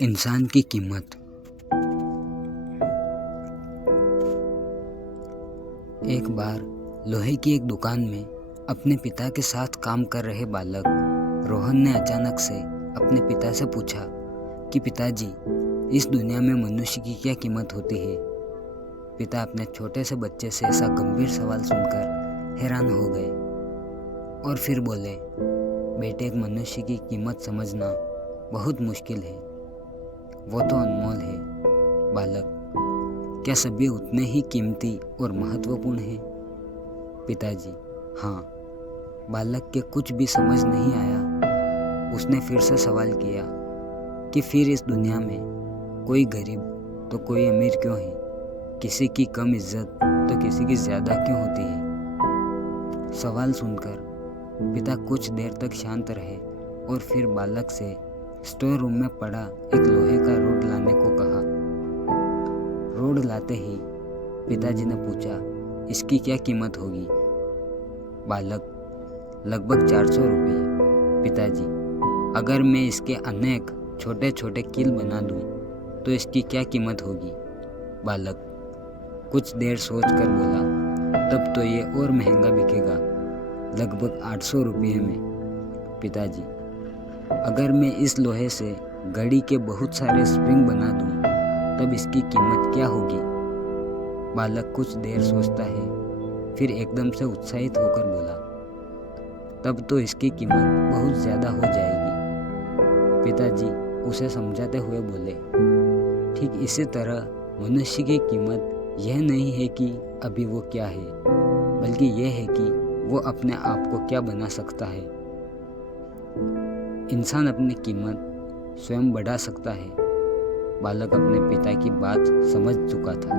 इंसान की कीमत। एक बार लोहे की एक दुकान में अपने पिता के साथ काम कर रहे बालक रोहन ने अचानक से अपने पिता से पूछा कि पिताजी, इस दुनिया में मनुष्य की क्या कीमत होती है। पिता अपने छोटे से बच्चे से ऐसा गंभीर सवाल सुनकर हैरान हो गए और फिर बोले, बेटे, एक मनुष्य की कीमत समझना बहुत मुश्किल है। वो तो अनमोल है। बालक, क्या सभी उतने ही कीमती और महत्वपूर्ण हैं? पिताजी, हाँ। बालक के कुछ भी समझ नहीं आया। उसने फिर से सवाल किया कि फिर इस दुनिया में कोई गरीब तो कोई अमीर क्यों है? किसी की कम इज्जत तो किसी की ज़्यादा क्यों होती है? सवाल सुनकर पिता कुछ देर तक शांत रहे और फिर बालक से स्टोर रूम में पड़ा एक लोहे का रोड लाने को कहा। रोड लाते ही पिताजी ने पूछा, इसकी क्या कीमत होगी? बालक, लगभग 400 रुपये। पिताजी, अगर मैं इसके अनेक छोटे छोटे कील बना दूं तो इसकी क्या कीमत होगी? बालक कुछ देर सोच कर बोला, तब तो ये और महंगा बिकेगा, लगभग 800 रुपये में। पिताजी, अगर मैं इस लोहे से घड़ी के बहुत सारे स्प्रिंग बना दूं तब इसकी कीमत क्या होगी? बालक कुछ देर सोचता है, फिर एकदम से उत्साहित होकर बोला, तब तो इसकी कीमत बहुत ज़्यादा हो जाएगी। पिताजी उसे समझाते हुए बोले, ठीक इसी तरह मनुष्य की कीमत यह नहीं है कि अभी वो क्या है, बल्कि यह है कि वो अपने आप को क्या बना सकता है। इंसान अपनी कीमत स्वयं बढ़ा सकता है। बालक अपने पिता की बात समझ चुका था।